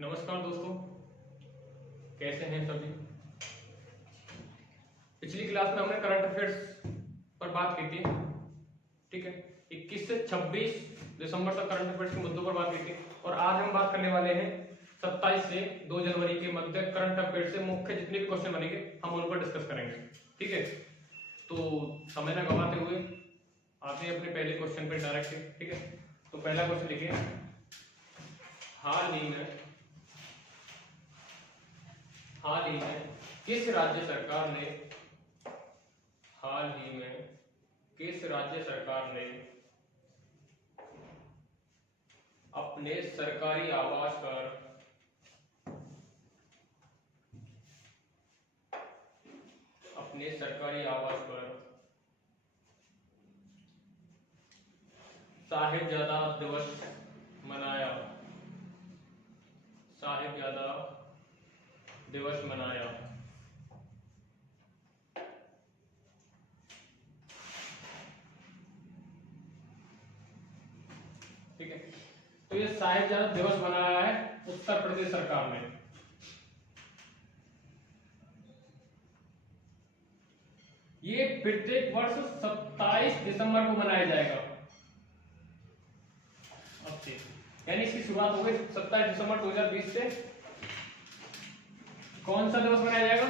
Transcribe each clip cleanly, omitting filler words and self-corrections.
नमस्कार दोस्तों, कैसे हैं सभी। पिछली क्लास में हमने करंट अफेयर्स पर बात की थी। ठीक है, 21 से 26 दिसंबर तक करंट अफेयर्स के मुद्दों पर बात की थी और आज हम बात करने वाले हैं 27 से 2 जनवरी के मध्य करंट अफेयर्स से मुख्य जितने भी क्वेश्चन बनेंगे हम उन पर डिस्कस करेंगे। ठीक है, तो समय न गवाते हुए आते हैं अपने पहले क्वेश्चन पर डायरेक्ट। ठीक है, तो पहला क्वेश्चन देखिए, हाल ही में किस राज्य सरकार ने अपने सरकारी आवास पर साहिबजादा दिवस मनाया। ठीक है, तो ये साहिबजादा दिवस मनाया है उत्तर प्रदेश सरकार ने। ये प्रत्येक वर्ष 27 दिसंबर को मनाया जाएगा। यानी इसकी शुरुआत हो गई 27 दिसंबर 2020 से। कौन सा दिवस मनाया जाएगा?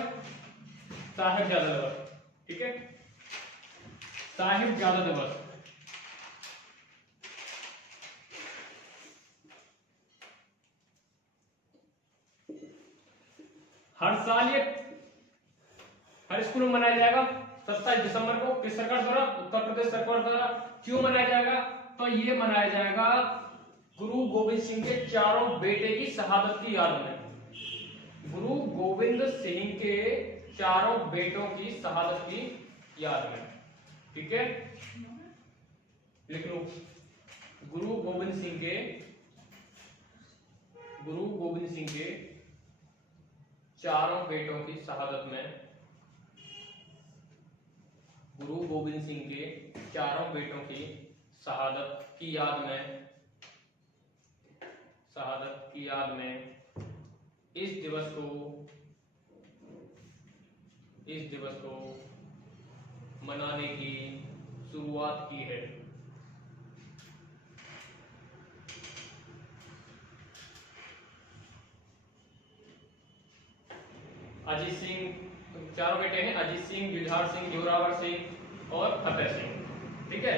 साहिबजादा दिवस। ठीक है, साहिबजादा दिवस। हर साल ये हर स्कूल में मनाया जाएगा 27 दिसंबर को। किस सरकार द्वारा? उत्तर प्रदेश सरकार द्वारा। क्यों मनाया जाएगा? तो ये मनाया जाएगा गुरु गोविंद सिंह के चारों बेटे की शहादत की याद में। गुरु गोविंद सिंह के चारों बेटों की शहादत की याद में। ठीक है, लिख लो, गुरु गोविंद सिंह के चारों बेटों की शहादत में। गुरु गोविंद सिंह के चारों बेटों की शहादत की याद में इस दिवस को मनाने की शुरुआत की है। अजीत सिंह, चारों बेटे हैं, अजीत सिंह, जुझार सिंह, जोरावर सिंह और फतेह सिंह। ठीक है,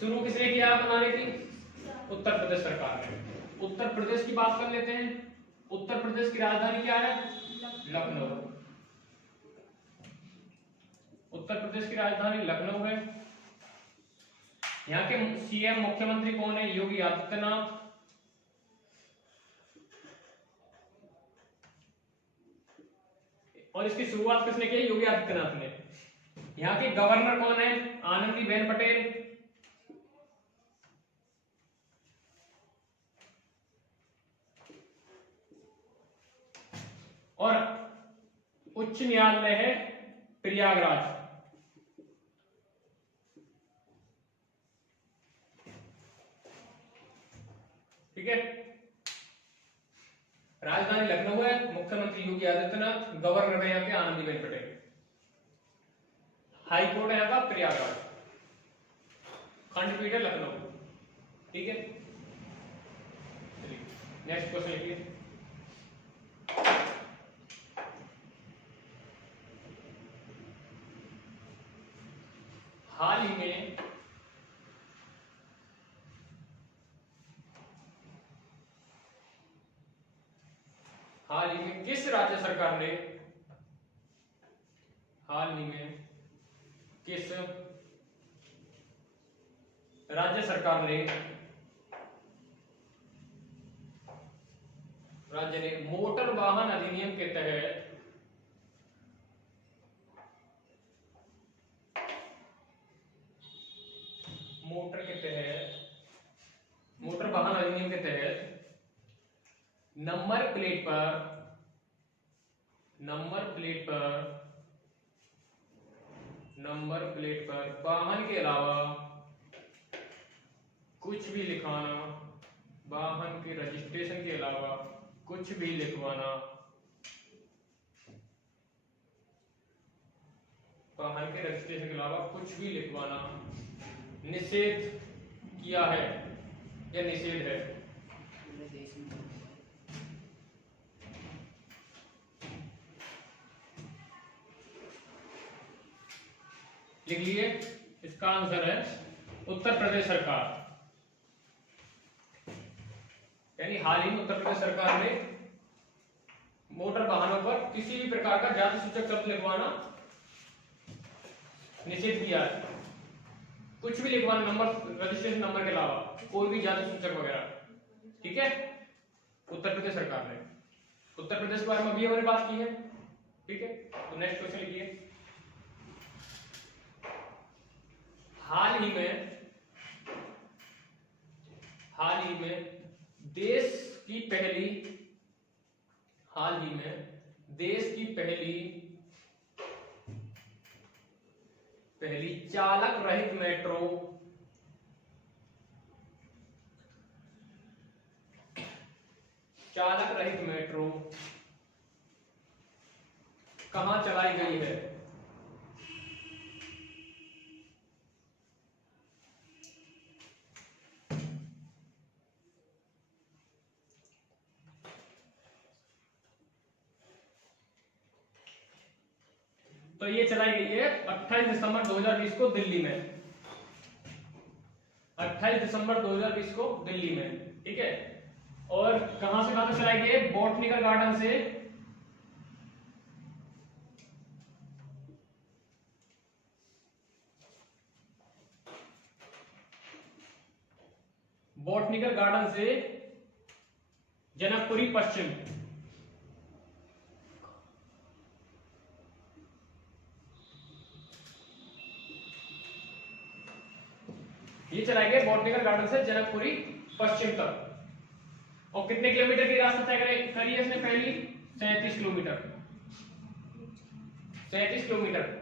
शुरू किसने किया मनाने की? उत्तर प्रदेश सरकार ने। उत्तर प्रदेश की बात कर लेते हैं। उत्तर प्रदेश की राजधानी क्या है? लखनऊ। उत्तर प्रदेश की राजधानी लखनऊ है। यहाँ के सीएम मुख्यमंत्री कौन है? योगी आदित्यनाथ। और इसकी शुरुआत किसने की? योगी आदित्यनाथ ने। यहाँ के गवर्नर कौन है? आनंदीबेन पटेल। और उच्च न्यायालय है प्रयागराज। ठीक है, राजधानी लखनऊ है, मुख्यमंत्री योगी आदित्यनाथ, गवर्नर है यहाँ के आनंदीबेन पटेल, हाई कोर्ट है यहाँ का प्रयागराज, खंडपीठ है लखनऊ। ठीक है, नेक्स्ट क्वेश्चन लिखिए। हाल ही में किस राज्य सरकार ने मोटर वाहन अधिनियम के तहत मोटर वाहन अधिनियम के तहत नंबर प्लेट पर वाहन के अलावा कुछ भी लिखाना वाहन के रजिस्ट्रेशन के अलावा कुछ भी लिखवाना, वाहन के रजिस्ट्रेशन के अलावा कुछ भी लिखवाना निषेध किया है या निषेध है। लिख लिए, इसका आंसर है उत्तर प्रदेश सरकार। यानी हाल ही में उत्तर प्रदेश सरकार ने मोटर वाहनों पर किसी भी प्रकार का जाति सूचक शब्द लिखवाना निषेध किया है। कुछ भी लिखवाना, नंबर, रजिस्ट्रेशन नंबर के अलावा कोई भी जाति सूचक वगैरह, ठीक है, उत्तर प्रदेश सरकार ने। उत्तर प्रदेश के बारे में अभी हमने बात की है, ठीक है। तो नेक्स्ट क्वेश्चन लिखिए। हाल ही में देश की पहली चालक रहित मेट्रो कहां चलाई गई है। तो ये चलाई गई है 28 दिसंबर 2020 को दिल्ली में, 28 दिसंबर 2020 को दिल्ली में, ठीक है। और कहां से कहां तक चलाई गई है? बॉटनिकल गार्डन से जनकपुरी पश्चिम। ये चलाई गई बॉटनिकल गार्डन से जनकपुरी पश्चिम तक। और कितने किलोमीटर की रास्ता तय करी है इसने? पहली 37 किलोमीटर, 37 किलोमीटर।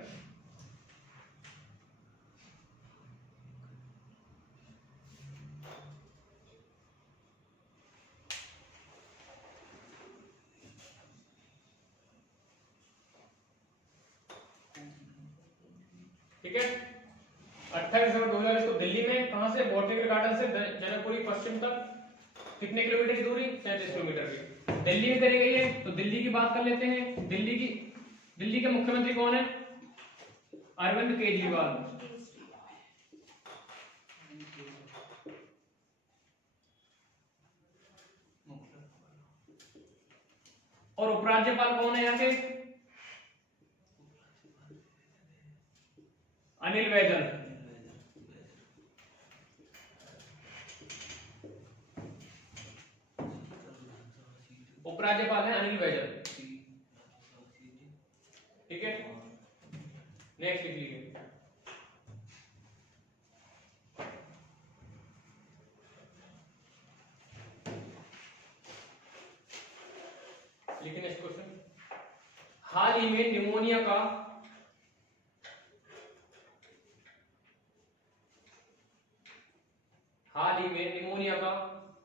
ठीक है, 28 दिसंबर 2020 को दिल्ली में, कहां से? बॉटनिकल गार्डन से जनकपुरी पश्चिम तक। कितने किलोमीटर की दूरी? 37 किलोमीटर की। दिल्ली में करी गई है, तो दिल्ली की बात कर लेते हैं। दिल्ली के मुख्यमंत्री कौन है? अरविंद केजरीवाल। और उपराज्यपाल कौन है यहाँ के? अनिल बैजल। उपराज्यपाल है अनिल बैजल, ठीक है। नेक्स्ट लिख लीजिए। लिखिए नेक्स्ट क्वेश्चन। हाल ही में निमोनिया का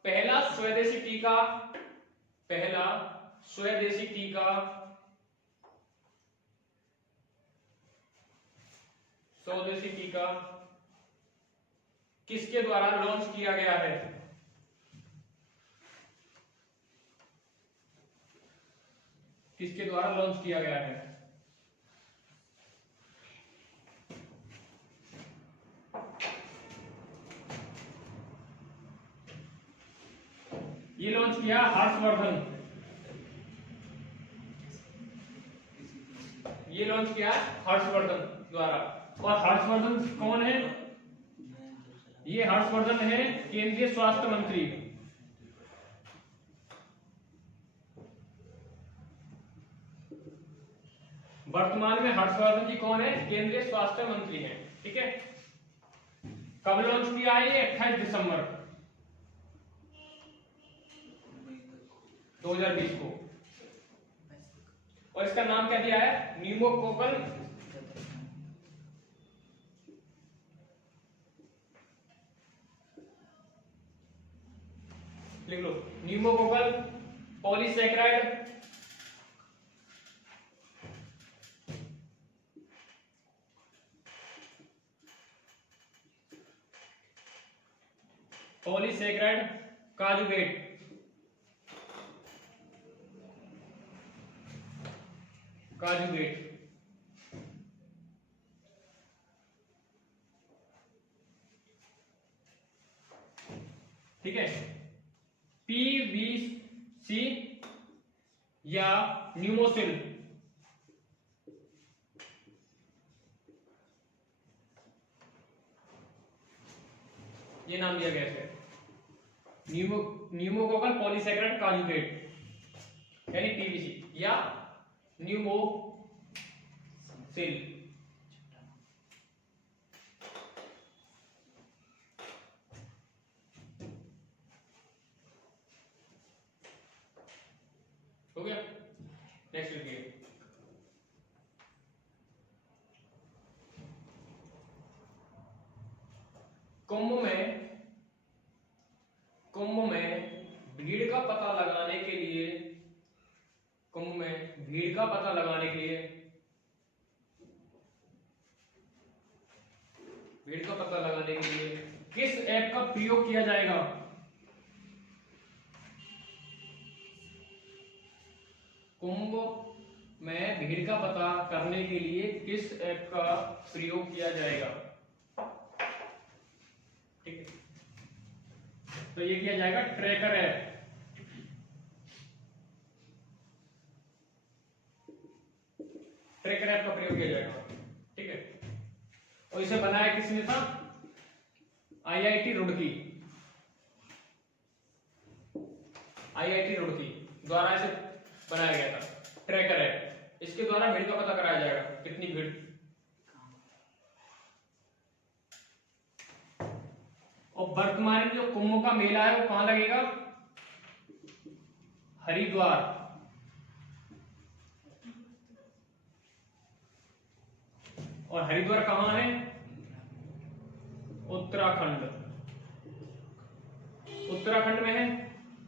पहला स्वदेशी टीका किसके द्वारा लॉन्च किया गया है? किसके द्वारा लॉन्च किया गया है? ये लॉन्च किया हर्षवर्धन। ये लॉन्च किया हर्षवर्धन द्वारा। और हर्षवर्धन कौन है? ये हर्षवर्धन है केंद्रीय स्वास्थ्य मंत्री। वर्तमान में हर्षवर्धन जी कौन है? केंद्रीय स्वास्थ्य मंत्री हैं, ठीक है। कब लॉन्च किया है? ये 28 दिसंबर 2020 को। और इसका नाम क्या दिया है? न्यूमोकोकल लिख लो pneumococcal polysaccharide, polysaccharide conjugate, conjugate, ठीक है। पीवीसी या न्यूमोसिल, ये नाम दिया गया है न्यूमोकोकल पॉलीसैकेराइड कांजुगेट यानी पीवीसी या न्यूमोसिल। हो गया। नेक्स्ट लिखिए कुंभ में भीड़ का पता लगाने के लिए, कुंभ में भीड़ का पता लगाने के लिए, भीड़ का पता लगाने के लिए किस ऐप का प्रयोग किया जाएगा? कुंभ में भीड़ का पता करने के लिए किस ऐप का प्रयोग किया जाएगा? ठीक है, तो ये किया जाएगा ट्रैकर ऐप। ट्रैकर ऐप का प्रयोग किया जाएगा, ठीक है। और इसे बनाया किसने था? आईआईटी रुड़की, आईआईटी रुड़की द्वारा इसे बनाया गया था ट्रैकर ऐप। इसके द्वारा भीड़ का पता कराया जाएगा, कितनी भीड़। और वर्तमान में जो कुंभ का मेला है वो कहां लगेगा? हरिद्वार, और हरिद्वार कहां है? उत्तराखंड, उत्तराखंड में है।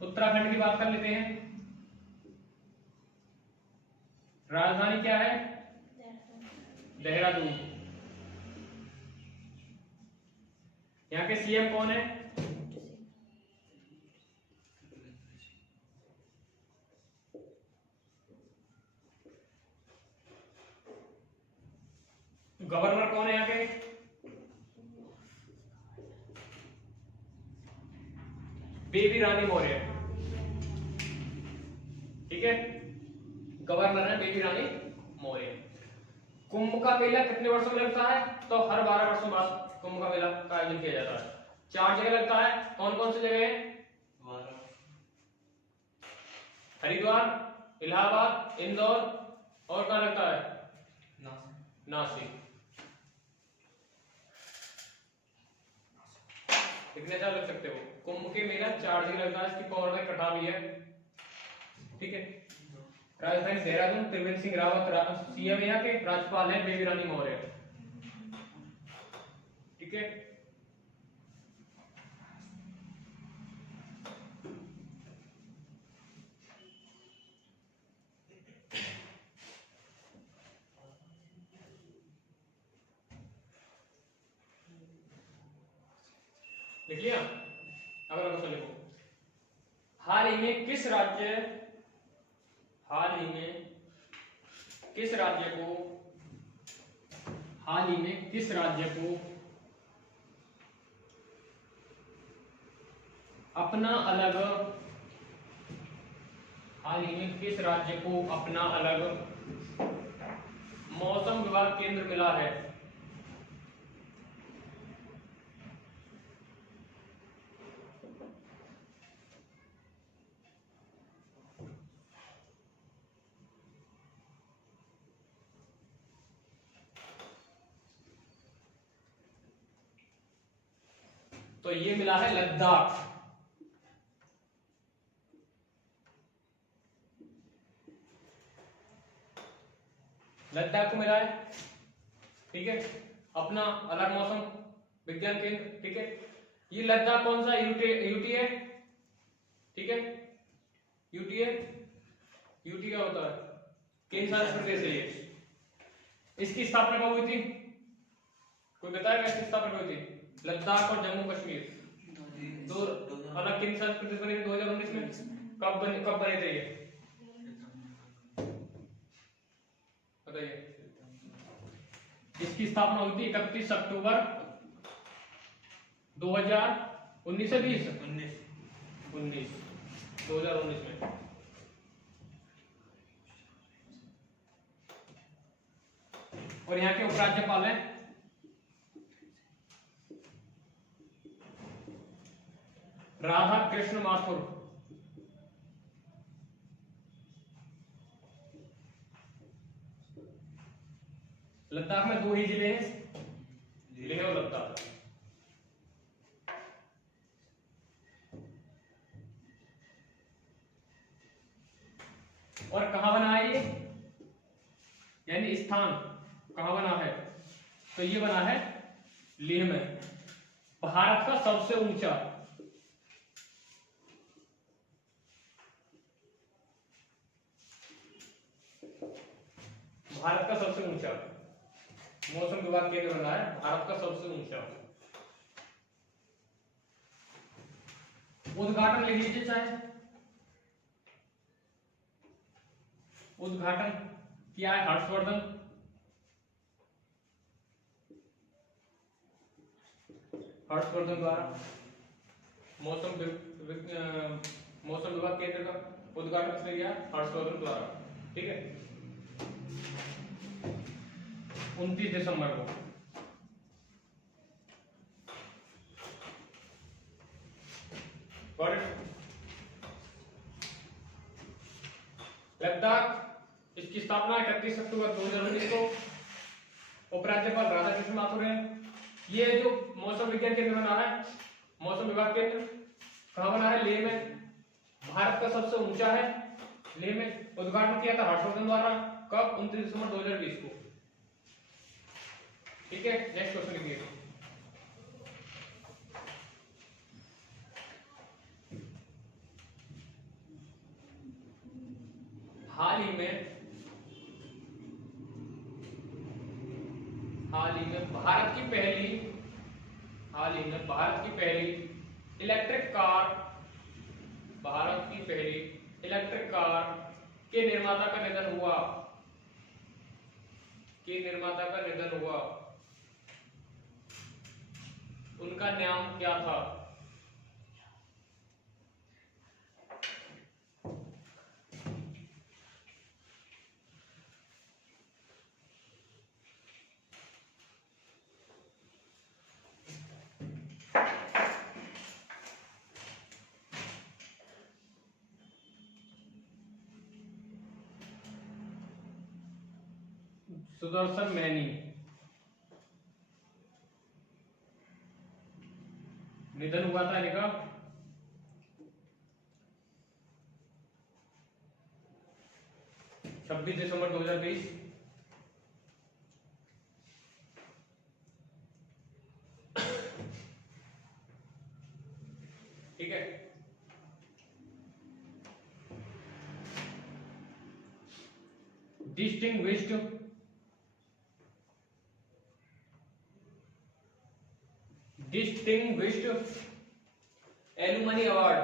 उत्तराखंड की बात कर लेते हैं। राजधानी क्या है? देहरादून। यहाँ के सीएम कौन है? गवर्नर कौन है यहाँ के? बेबी रानी मौर्य, ठीक है। गवर्नर है बेबी रानी मौर्य। कुंभ का मेला कितने वर्षों में लगता है? तो हर 12 वर्षों बाद कुंभ का मेला का आयोजन किया जाता है। 4 जगह लगता है। कौन कौन सी जगह है? हरिद्वार, इलाहाबाद, इंदौर, और कहां लगता है? नासिक। कितने चार लग सकते हो? कुंभ के मेला 4 जगह लगता है। इसकी पावर में कटा भी है, ठीक है। राजधानी देहरादून, त्रिवेंद्र सिंह रावत सीएम यहाँ के, राज्यपाल है बेबी रानी मौर्य, ठीक है। लिख लिया? अगला क्वेश्चन लिखो। हाल ही में किस राज्य को अपना अलग मौसम विभाग केंद्र मिला है? तो ये मिला है लद्दाख। लद्दाख को मिला है, ठीक है। अपना अलग मौसम विज्ञान केंद्र, ठीक है। ये लद्दाख कौन सा यूटी है, ठीक है। यूटीए, यूटी क्या होता है? केंद्र शासित प्रदेश है ये। इसकी स्थापना कब हुई थी? कोई बताएगा इसकी स्थापना हुई थी? लद्दाख और जम्मू कश्मीर दो अलग केंद्र शासित प्रदेश बने थे 2019 में। कब बने थे ये बताइए? इसकी स्थापना हुई थी 31 अक्टूबर 2019 से 2019 में। और यहाँ के उपराज्यपाल हैं राधा कृष्ण माथुर। लद्दाख में 2 ही जिले हैं, लेह और लद्दाख। और कहां बना है ये, यानी स्थान कहां बना है? तो ये बना है लेह में, भारत का सबसे ऊंचा मौसम विभाग केंद्र बना है, भारत का सबसे ऊंचा। उद्घाटन लिख लीजिए चाहे, उद्घाटन किया है हर्षवर्धन। द्वारा मौसम विभाग केंद्र का उद्घाटन किसने किया? हर्षवर्धन द्वारा। ठीक है, 29 दिसंबर को। लद्दाख, इसकी स्थापना 31 अक्टूबर 2019 को। उपराज्यपाल राधा कृष्ण माथुर है। ये जो मौसम विज्ञान केंद्र बना है, मौसम विभाग केंद्र कहां बना है? लेह में, भारत का सबसे ऊंचा है लेह में। उद्घाटन किया था हर्षवर्धन द्वारा। कब? 29 दिसंबर 2020 को। ठीक है, नेक्स्ट क्वेश्चन लिखिए। हाल ही में भारत की पहली इलेक्ट्रिक कार के निर्माता का निधन हुआ। उनका नाम क्या था? सुदर्शन मैनी। निधन हुआ था इनका 26 दिसंबर 2020। ठीक है, डिस्टिंग्विश्ड एलुमनी अवार्ड।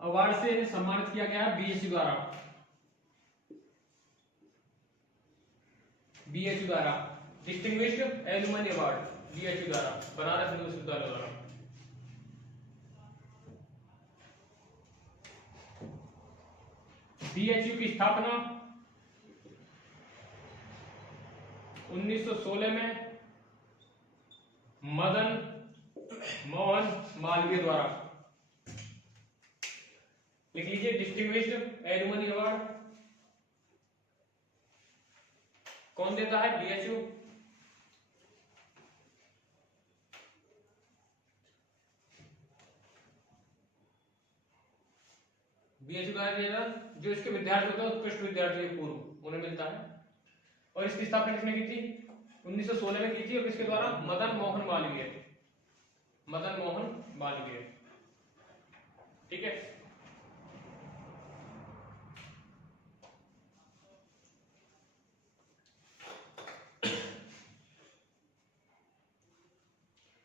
अवार्ड से इन्हें सम्मानित किया गया बीएचयू द्वारा। डिस्टिंग्विश्ड एलुमनी अवार्ड बीएचयू द्वारा, बनारस हिंदू विश्वविद्यालय द्वारा। बीएचयू की स्थापना 1916 में मदन मोहन मालवीय द्वारा। लिख लीजिए, डिस्टिंग्विश्ड एलुमनी अवार्ड कौन देता है? बीएचयू। बीएचयू द्वारा दिया, जो इसके विद्यार्थी होते हैं उत्कृष्ट विद्यार्थी पूर्व, उन्हें मिलता है। और इसकी स्थापना किसने की थी? 1916 में की थी। और किसके द्वारा? मदन मोहन मालवीय। मदन मोहन मालवीय। ठीक है।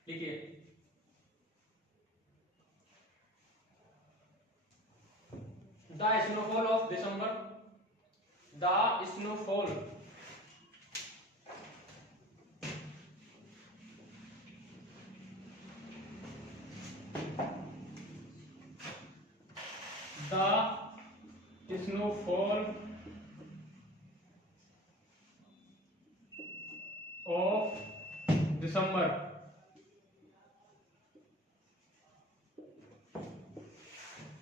लिखिए, the snowfall of December, the snowfall the snowfall of December,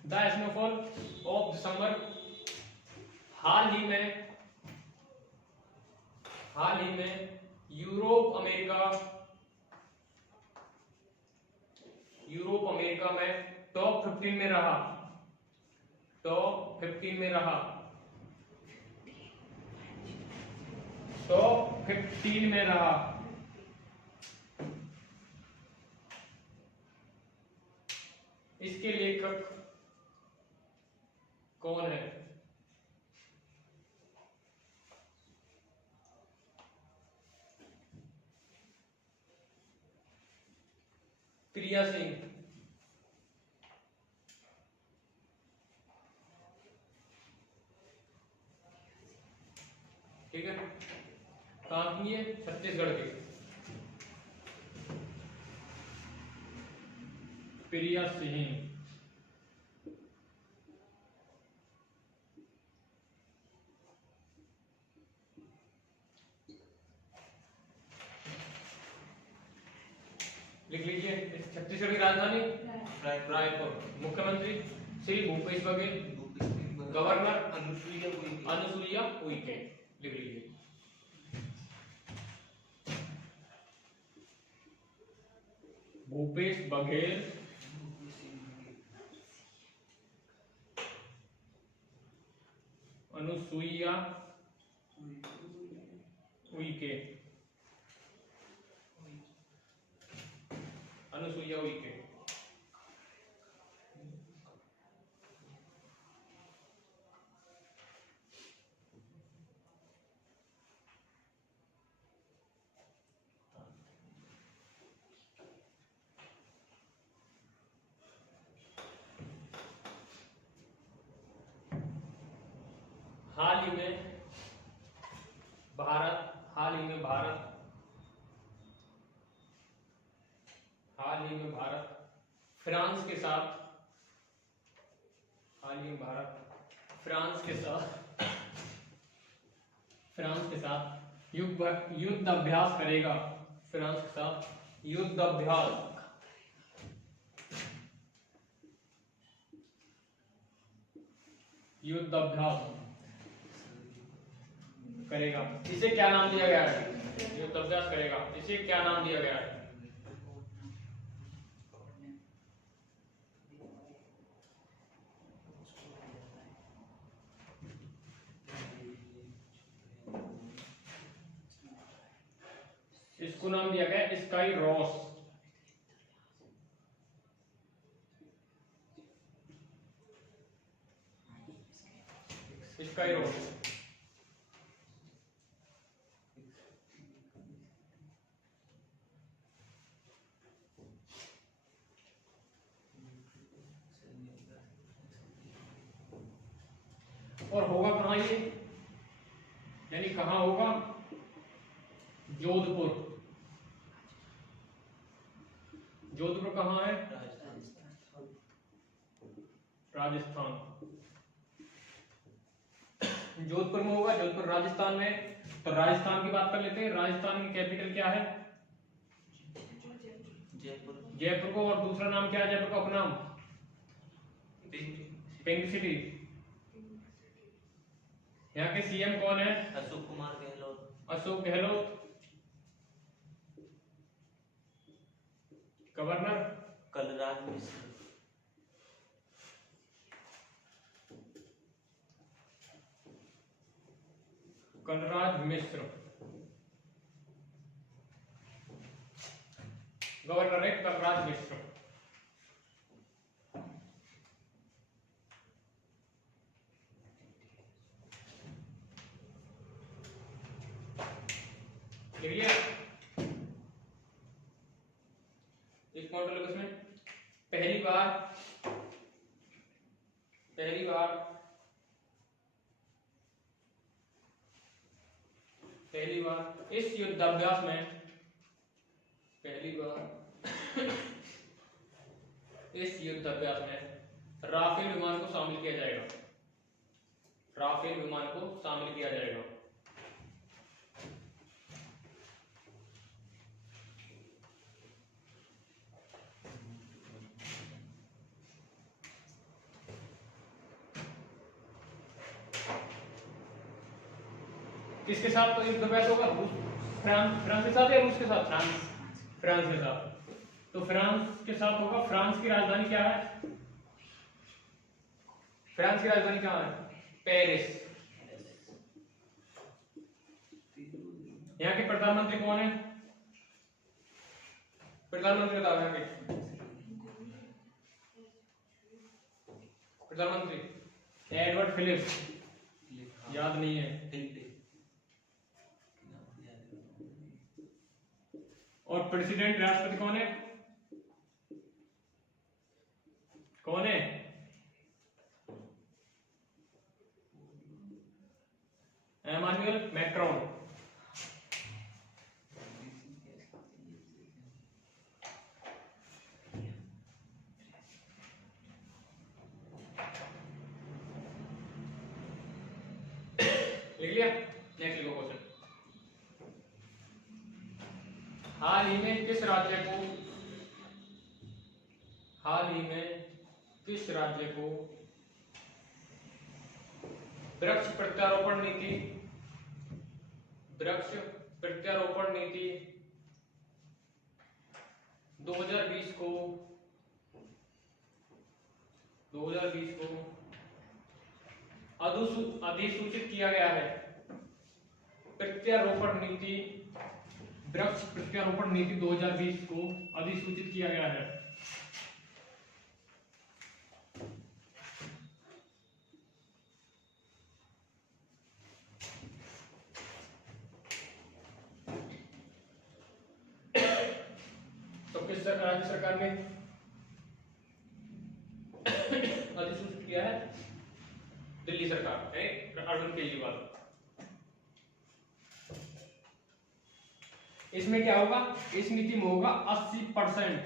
the snowfall of December हाल ही में यूरोप अमेरिका में टॉप 15 में रहा। टॉप 15 में रहा। टॉप 15 में रहा। इसके लेखक कौन है? प्रिया सिंह। ठीक है। कहाँ की है? छत्तीसगढ़ की। प्रिया सिंह। लिख लीजिए। छत्तीसगढ़ की राजधानी रायपुर। मुख्यमंत्री श्री भूपेश बघेल। गवर्नर अनुसुईया उइके। लिख लीजिए। भूपेश बघेल, अनुसुईया उइके। अनुसुईया उइके। हाल ही में भारत फ्रांस के साथ युद्ध अभ्यास करेगा। फ्रांस के साथ युद्ध अभ्यास करेगा। इसे क्या नाम दिया गया है? युद्ध अभ्यास करेगा, इसे क्या नाम दिया गया है? इसको नाम दिया गया स्काई रॉस। Sky Ross. और होगा कहाँ ये? यानी कहाँ होगा? जोधपुर। जोधपुर कहाँ है? राजस्थान। जोधपुर में होगा। जोधपुर राजस्थान में। तो राजस्थान की बात कर लेते हैं। राजस्थान की कैपिटल क्या है? जयपुर को। और दूसरा नाम क्या है जयपुर का उपनाम? Pink city. यहाँ के सीएम कौन है? अशोक कुमार गहलोत। अशोक गहलोत। गवर्नर कलराज मिश्र। कलराज मिश्र गवर्नर है कलराज मिश्र। क्लियर? एक पॉइंट लोग इसमें पहली बार इस युद्धाभ्यास में राफेल विमान को शामिल किया जाएगा। किसके साथ तो युद्धाभ्यास होगा? फ्रांस के साथ या रूस के साथ? फ्रांस के साथ। तो फ्रांस के साथ होगा। फ्रांस की राजधानी क्या है? पेरिस। यहाँ के प्रधानमंत्री कौन है? प्रधानमंत्री बताओ यहाँ के प्रधानमंत्री। Edward Phillips. याद नहीं है। और प्रेसिडेंट राष्ट्रपति कौन है? Emmanuel Macron. लिख लिया? नेक्स्ट लिखो क्वेश्चन। हाल ही में किस राज्य को वृक्ष प्रत्यारोपण नीति 2020 को अधिसूचित किया गया है? वृक्ष प्रत्यारोपण नीति 2020 को अधिसूचित किया गया है। तो किस राज्य सरकार ने अधिसूचित किया है? दिल्ली सरकार है, अरविंद केजरीवाल। इसमें क्या होगा? इस नीति में होगा 80%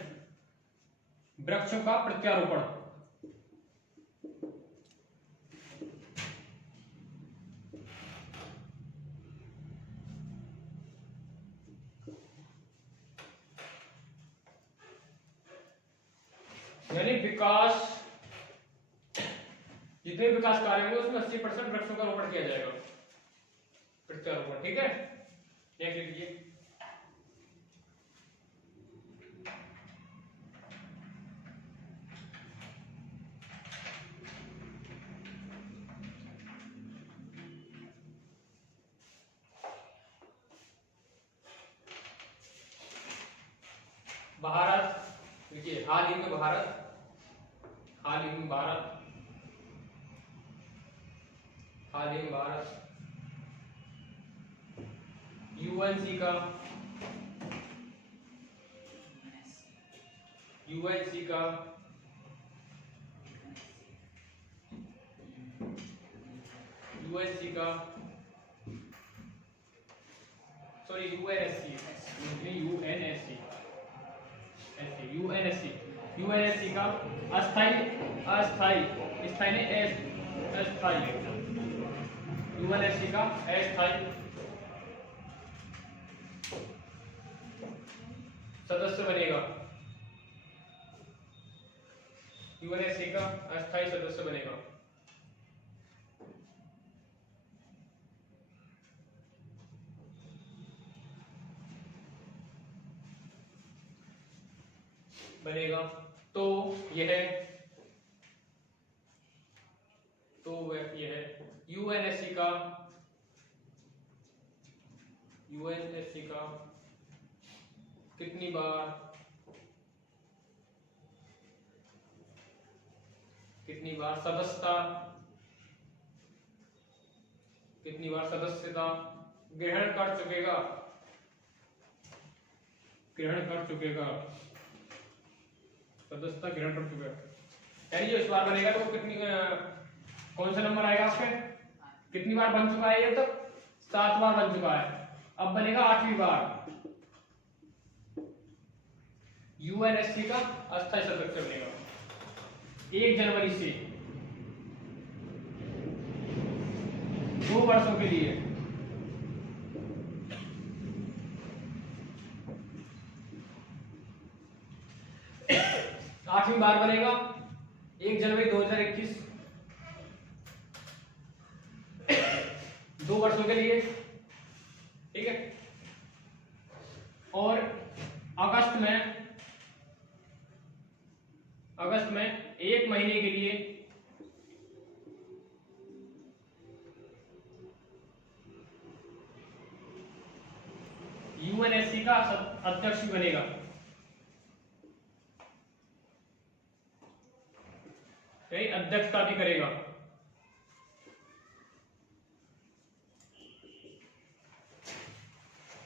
वृक्षों का प्रत्यारोपण। यानी जितने विकास कार्य होंगे उसमें 80% वृक्षों का रोपण किया जाएगा, प्रत्यारोपण। ठीक है, नेक्स्ट लीजिए। भारत, देखिए हाल ही में भारत यूएनसी का सॉरी यूएनएससी का अस्थाई यूएनएससी का अस्थाई सदस्य बनेगा। यूएनएससी का अस्थाई सदस्य बनेगा। तो यह यूएनएससी का यूएनएससी का कितनी बार सदस्यता ग्रहण कर चुकेगा सदस्यता ग्रहण कर चुकेगा। यानी जो इस बार बनेगा तो कितनी कौन सा नंबर आएगा आपके, कितनी बार बन चुका है ये तक, 7 बार बन चुका है, अब बनेगा 8वीं बार। यूएनएससी का अस्थायी सदस्य बनेगा 1 जनवरी से 2 वर्षों के लिए। आठवीं बार बनेगा 1 जनवरी 2021, 2 वर्षों के लिए, ठीक है। और अगस्त में 1 महीने के लिए यूएनएससी का अध्यक्ष बनेगा। अध्यक्षता भी करेगा।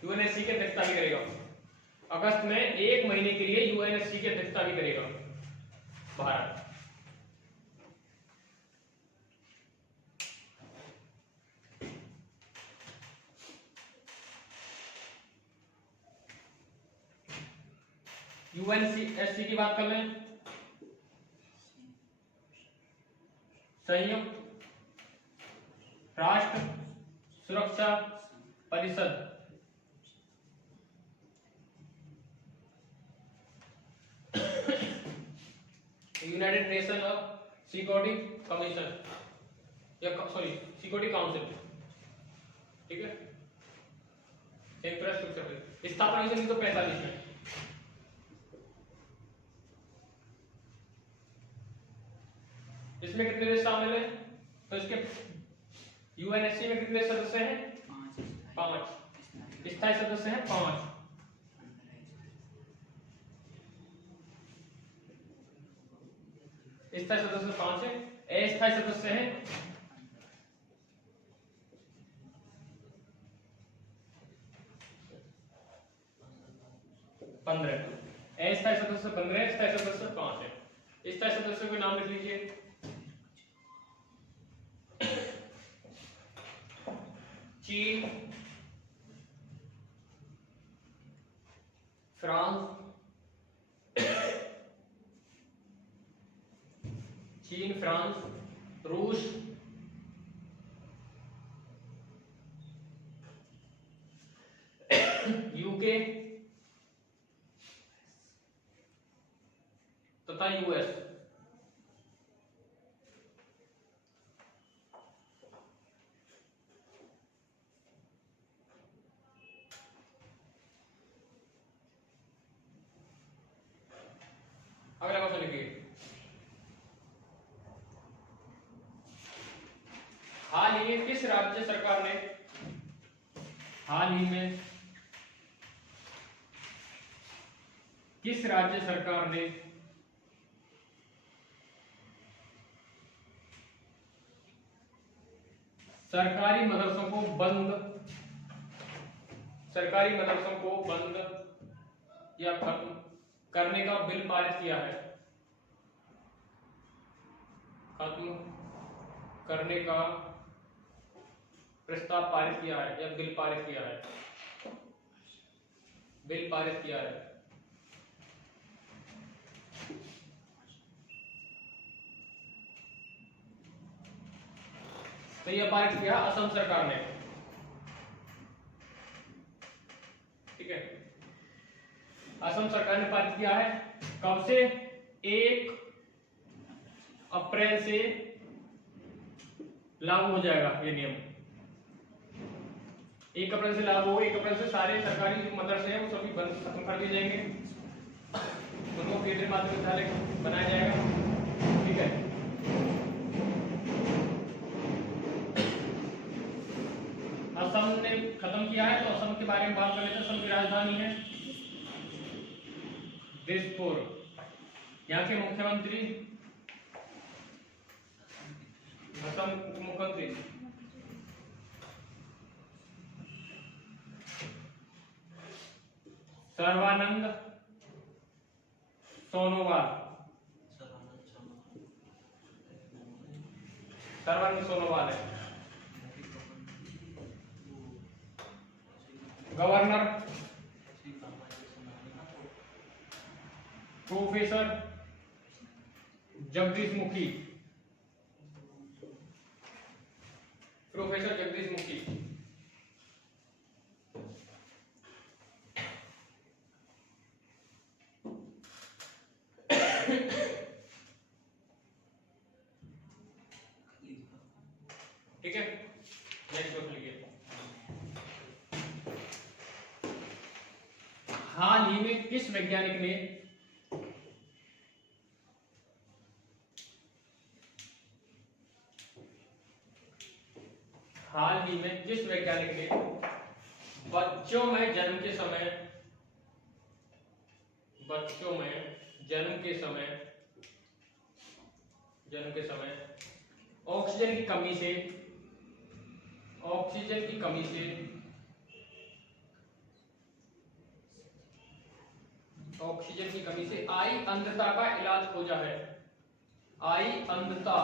यूएनएससी की अध्यक्षता भी करेगा। अगस्त में 1 महीने के लिए यूएनएससी की अध्यक्षता भी करेगा भारत। यूएनएससी की बात कर लें, संयुक्त राष्ट्र सुरक्षा परिषद, यूनाइटेड नेशन सिक्योरिटी कमीशन या सिक्योरिटी काउंसिल, ठीक है। संयुक्त राष्ट्र सुरक्षा परिषद स्थापना 1945 में। इसमें कितने देश शामिल हैं, तो इसके यूएनएससी में कितने सदस्य हैं, 5 स्थायी सदस्य हैं, 5। स्थायी सदस्य 5 है, अस्थायी सदस्य हैं 15। अस्थायी सदस्य 15, स्थायी सदस्य 5 है। स्थायी सदस्यों के नाम लिख लीजिए। चीन, फ्रांस, रूस, यूके तथा यूएस। अगला क्वेश्चन लिखिए, हाल ही में किस राज्य सरकार ने सरकारी मदरसों को बंद या खत्म करने का बिल पारित किया है? खत्म करने का प्रस्ताव पारित किया है या बिल पारित किया है? बिल पारित किया है। तो यह पारित किया असम सरकार ने, ठीक है। असम सरकार ने पारित किया है। कब से? 1 अप्रैल से लागू हो जाएगा ये नियम। 1 अप्रैल से लागू हो। 1 अप्रैल से सारे सरकारी जो मदरसे हैं वो सभी बंद खत्म कर दिए जाएंगे, उनको केंद्रीय माध्यमिक विद्यालय बनाया जाएगा, ठीक है। असम ने खत्म किया है, तो असम के बारे में बात कर लेते हैं। असम की राजधानी है दिसपुर। यहाँ के मुख्यमंत्री, असम के मुख्यमंत्री सर्बानंद सोनोवाल। सर्बानंद सोनोवाल है। Governor professor Jagdish Mukhi. Professor Jagdish Mukhi. ठीक है, नेक्स्ट क्वेश्चन लिखिए। हाल ही में किस वैज्ञानिक ने बच्चों में जन्म के समय ऑक्सीजन की कमी से आई अंधता का इलाज खोजा है। आई अंधता,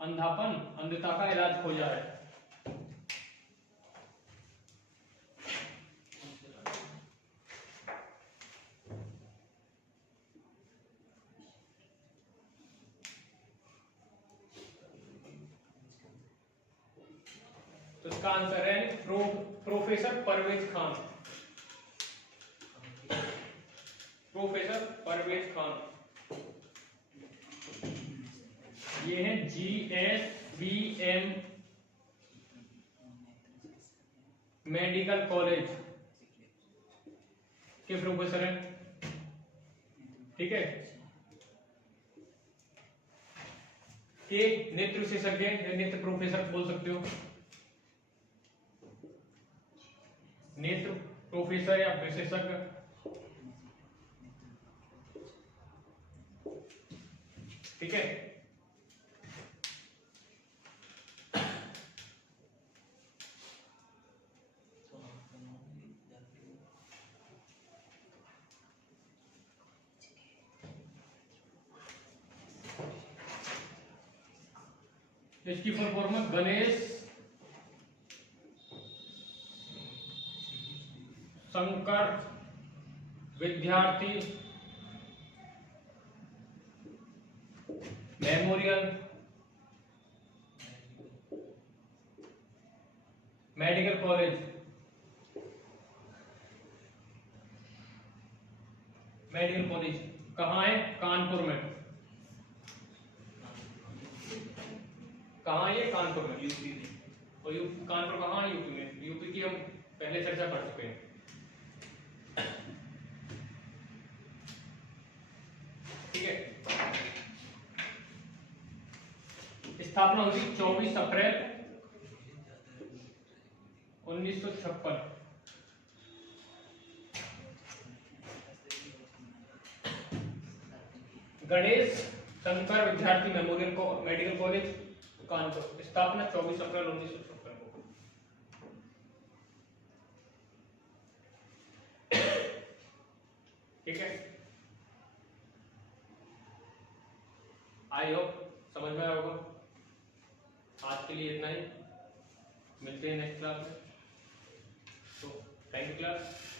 अंधापन, अंधता का इलाज खोजा है। तो इसका आंसर है प्रोफेसर परवेज खान। प्रोफेसर परवेज खान। ये है GSVM मेडिकल कॉलेज के प्रोफेसर हैं। ठीक है, के नेत्र विशेषज्ञ, नेत्र प्रोफेसर बोल सकते हो, नेत्र प्रोफेसर या विशेषज्ञ। ठीक है, इसकी फुल फॉर्म है गणेश शंकर विद्यार्थी memorial medical college. Medical college कहाँ है? कानपुर में। कहाँ है ये? कानपुर में, यूपी में। और कानपुर कहाँ है? यूपी में। यूपी की हम पहले चर्चा कर चुके हैं। ठीक है, स्थापना हुई 24 अप्रैल 1956। गणेश शंकर विद्यार्थी मेमोरियल मेडिकल कॉलेज कानपुर, स्थापना 24 अप्रैल 1956 को। ठीक है, आई होप समझ में आया होगा। आज के लिए इतना ही, मिलते हैं नेक्स्ट क्लास में। तो थैंक यू क्लास।